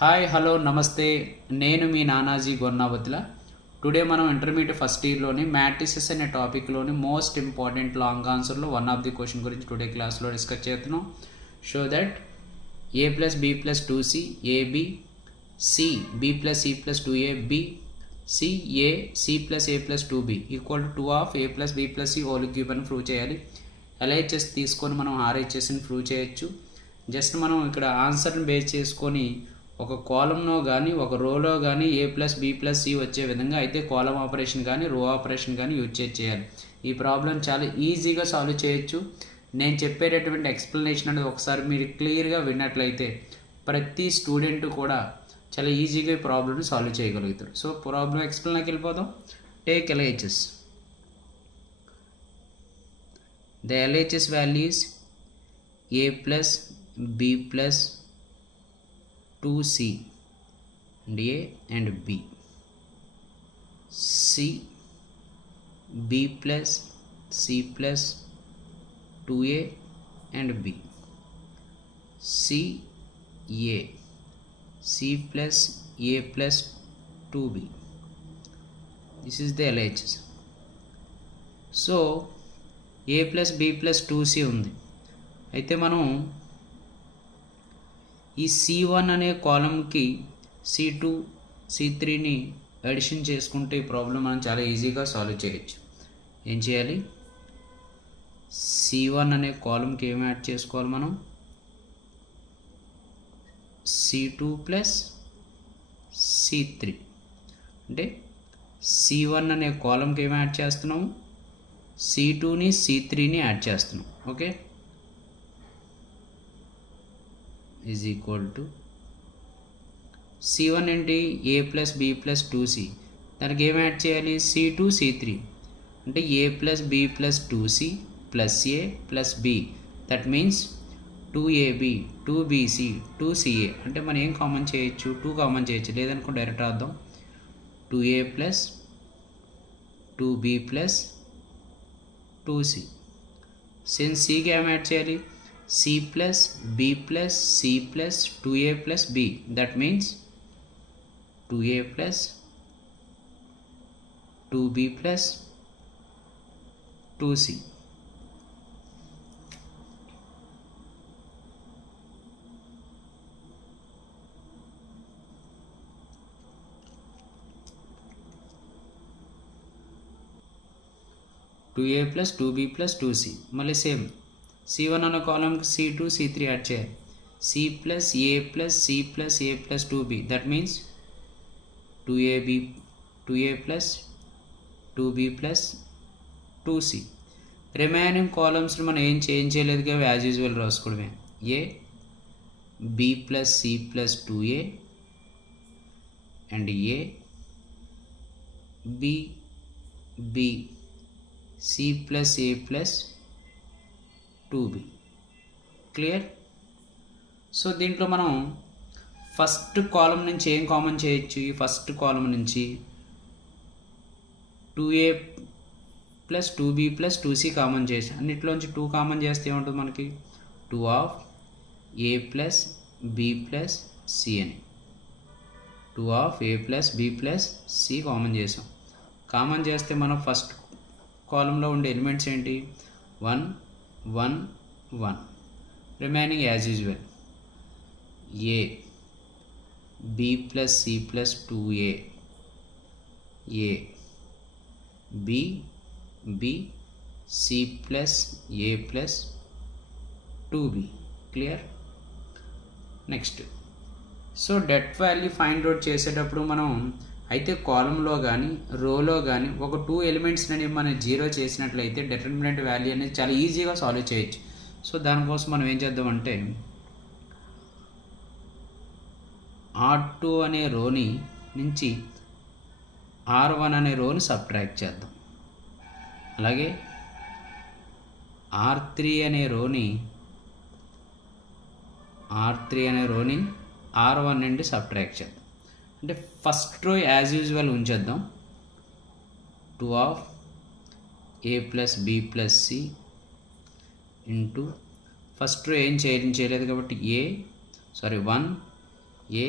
Hi hello నమస్తే, నేను మీ నానాజీ గొన్నావతిల. టుడే మనం ఇంటర్మీడియట్ ఫస్ట్ ఇయర్లోని మ్యాట్రిసెస్ అనే టాపిక్లోని మోస్ట్ ఇంపార్టెంట్ లాంగ్ ఆన్సర్లో వన్ ఆఫ్ ది క్వశ్చన్ గురించి టుడే క్లాస్లో డిస్కస్ చేస్తున్నాం. Show that A plus B plus two C AB C B plus C plus two A B C A C plus A plus two B equal to 2 of A plus B plus C whole cube అని prove చేయాలి. LHS తీసుకొని మనం ఆర్హెచ్ఎస్ని prove చేయొచ్చు. Just మనం ఇక్కడ ఆన్సర్ని base చేసుకొని ఒక కాలంలో కానీ ఒక రోలో కానీ ఏ ప్లస్ బి ప్లస్ సి వచ్చే విధంగా అయితే కాలం ఆపరేషన్ కానీ రో ఆపరేషన్ కానీ యూజ్ చేయాలి. ఈ ప్రాబ్లం చాలా ఈజీగా సాల్వ్ చేయొచ్చు. నేను చెప్పేటటువంటి ఎక్స్ప్లెనేషన్ అనేది ఒకసారి మీరు క్లియర్గా విన్నట్లయితే ప్రతి స్టూడెంట్ కూడా చాలా ఈజీగా ఈ ప్రాబ్లమ్ని సాల్వ్ చేయగలుగుతారు. సో ప్రాబ్లం ఎక్స్ప్లెయిన్కి వెళ్ళిపోదాం. Take LHS. The LHS values A plus B plus 2c and a and b, c b plus c plus 2a and b, c a c plus a plus 2b. This is the LHS. So a plus b plus 2c ఉంది. అయితే మనం ఈ C1 అనే కాలంకి C2 C3ని addition చేసుకుంటే ఈ problem మనం చాలా ఈజీగా సాల్వ్ చేయొచ్చు. ఏం చేయాలి? C1 అనే కాలంకి ఏం యాడ్ చేసుకోవాలి మనం? C2 plus C3. అంటే C1 అనే కాలంకి ఏం యాడ్ చేస్తున్నాము? C2ని C3ని యాడ్ చేస్తున్నాం. Okay, is equal to C1 ఏంటి? A plus B plus 2c. దానికి ఏం యాడ్ చేయాలి? C2 C3. అంటే A plus B plus 2c plus A plus B, that means 2ab 2bc 2ca. అంటే మనం ఏం కామన్ చేయొచ్చు? 2 కామన్ చేయొచ్చు, లేదనుకో డైరెక్ట్ రాద్దాం. 2a plus 2b plus 2c. Since సికి ఏం యాడ్ చేయాలి? c plus b plus c plus 2a plus b, that means 2a plus 2b plus 2c. Two A plus 2b plus 2c. మళ్ళీ same C1 అన్న కాలంకి C2 C3 add చేయాలి. C plus A plus C plus A plus 2b, that means 2a plus 2b plus 2c. Remaining కాలమ్స్ని మనం ఏం change చేయలేదు కదా, as usual రాసుకోవడమే. A b plus C plus 2a and A b C plus A plus 2b. Clear? So దీంట్లో మనం first కాలం నుంచి ఏం కామన్ చేయొచ్చు? ఈ ఫస్ట్ కాలం నుంచి 2a plus 2b plus 2c common చేసి అన్నిట్లోంచి 2 కామన్ చేస్తే ఏముంటుంది మనకి? 2 of A plus B plus C అని. 2 of A plus B plus C common చేసాం. కామన్ చేస్తే మనం ఫస్ట్ కాలంలో ఉండే ఎలిమెంట్స్ ఏంటి? 1 1 1. Remaining as usual. A B plus C plus 2a, A B C plus A plus 2b. Clear? Next, so det value find out చేసేటప్పుడు మనం అయితే కాలంలో కానీ రోలో కానీ ఒక 2 ఎలిమెంట్స్ని మనం 0 చేసినట్లయితే డిటర్మినెంట్ వాల్యూ అనేది చాలా ఈజీగా సాల్వ్ చేయొచ్చు. సో దానికోసం మనం ఏం చేద్దామంటే R2 అనే రోని నుంచి R1 అనే రోని సబ్ట్రాక్ట్ చేద్దాం. అలాగే R3 అనే రోని R1 నుండి సబ్ట్రాక్ట్ చేద్దాం. అంటే ఫస్ట్ రో యాజ్ యూజువల్ ఉంచేద్దాం. 2 of A plus B plus C into first row ఏం చేయలేదు కాబట్టి 1 ఏ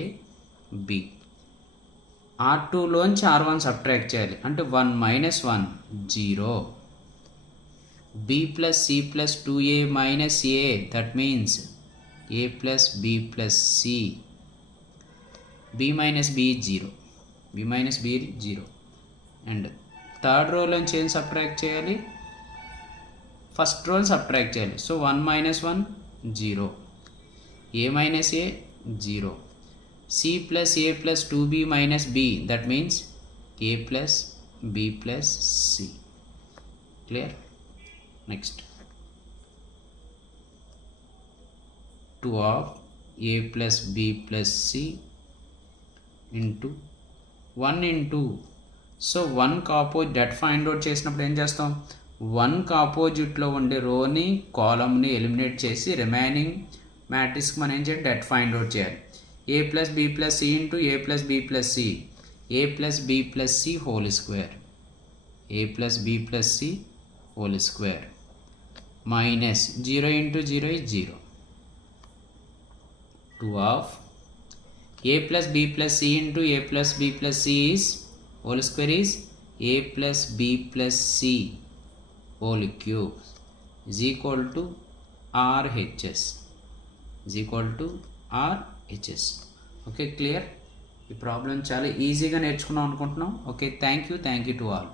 బి. R2లోంచి R1 సబ్ట్రాక్ట్ చేయాలి అంటే 1 minus 1 0. b plus c plus 2a minus a, that means a plus b plus c. b minus b 0, b minus b 0. And third రోలోంచి ఏం subtract చేయాలి, first రోని subtract చేయాలి. So 1 minus 1 0, a minus a 0, c plus a plus 2b minus b, that means a plus b plus c. Clear? Next 2 of a plus b plus c into 1 into. So 1కి opposite debt find out చేసినప్పుడు ఏం చేస్తాం, 1కి ఆపోజిట్లో ఉండే రోని కాలమ్ని eliminate చేసి remaining మ్యాట్రిక్స్కి మనం ఏం చేయాలి, డెట్ ఫైండ్ అవుట్ చేయాలి. a plus b plus c into a plus b plus c, a plus b plus c whole square, a plus b plus c whole square minus 0 into 0 is 0. 2 of a plus b plus c into a plus b plus c is whole square is a plus b plus c whole cube is equal to RHS, is equal to RHS. Okay, clear? ఈ problem చాలా ఈజీగా నేర్చుకున్నాం అనుకుంటున్నాం. Okay, thank you to all.